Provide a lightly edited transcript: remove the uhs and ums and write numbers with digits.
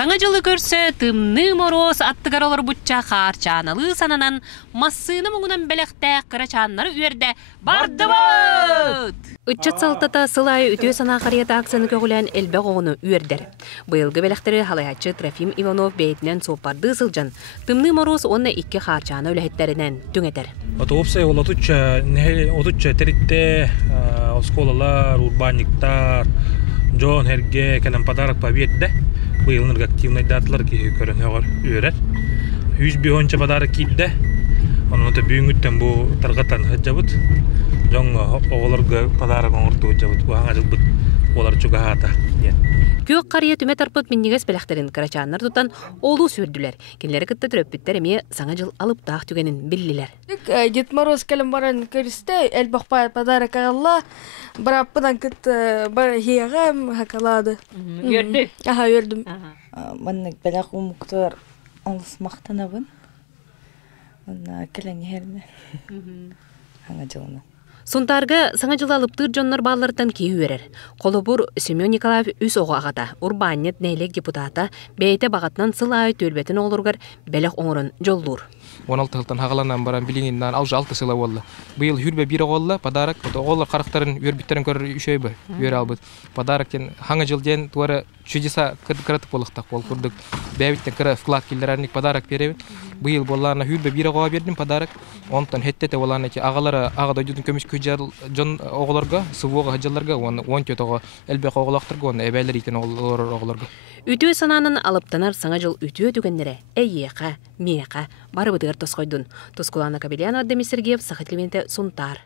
Саңа жылы көрсө тымны мороз аттыгар олар бутча харчаналы сананан массыны муңунан белекте кырачаннары үйерде бардыбыт! Үтчат салтата сылай үтө сана карията акцияны көгілен элбе гоғыны үйердер. Бұйылғы белектері халаятчы Трофим Иванов бейтінен соқпарды сылжан. Тымны мороз онна икки харчаны өләхеттерінен түңетер. Отопсай ол отуча теритте осколалар, урбаниктар, Джон Херге кәнен подарок победде. Бұйылынырға активный датылар ки көрін үйерер. 100 бионча подарок кидде. Onun da büyüngütten bu targatan hajabut. Jong oğlarga padarak oңорту жабыт. Bu hаңа жылбыт. Олар чуга хата. Көк қария түме тарпыт миннигес беләхтерин кырачаннар тутан олу сүрдүләр. Кинләре кытта төрөппиттер эме саңа жыл алып тах түгенин биллиләр. Дед Мороз келем баран көрсте, элбакпа подарок алла. Браппыдан кыт бар хиягам хакалады. Йөрдү. Аха, йөрдүм. Маннык беләк умуктар алсмактанабын. Онна келеңерне. Хаңа жылына. Сонтарга саңа жыл алып тыр жоннор баллардан кии үйерер. Колобур Семен Николаев үс оғы ағата, урбанет нейлек депутата, бейте бағатынан сылай төлбетін олырғар бәлек оңырын жолдур. 16 жылдан хағаланан баран билиңиннан алжы 6 сыла болла. Быйыл хүрбе бир оголла подарок, оголлар карактарын үрбиттерин көр үшөйбө, үйөр албыт. Подароктен хаңа жылден туара чудеса кыратып болуктак бол курдук. Бәбиттен кыра вклад килдерник подарок беребин. Быйыл болларына хүрбе бир ого бердим подарок. Онтон хеттете болларына ки агалары ага дойдун көмүш күжөр жон оголорго, сывого хажаларга, он төтөгө элбек оголактырга, он эбелер икен оголорго. Үтө сананын алыптанар саңа жыл үтө түгеннере эйека, миека бары бытыгар тоскойдун. Тоскулана Кабелянова, Демис Сергеев, Сахат Левенте, Сунтар.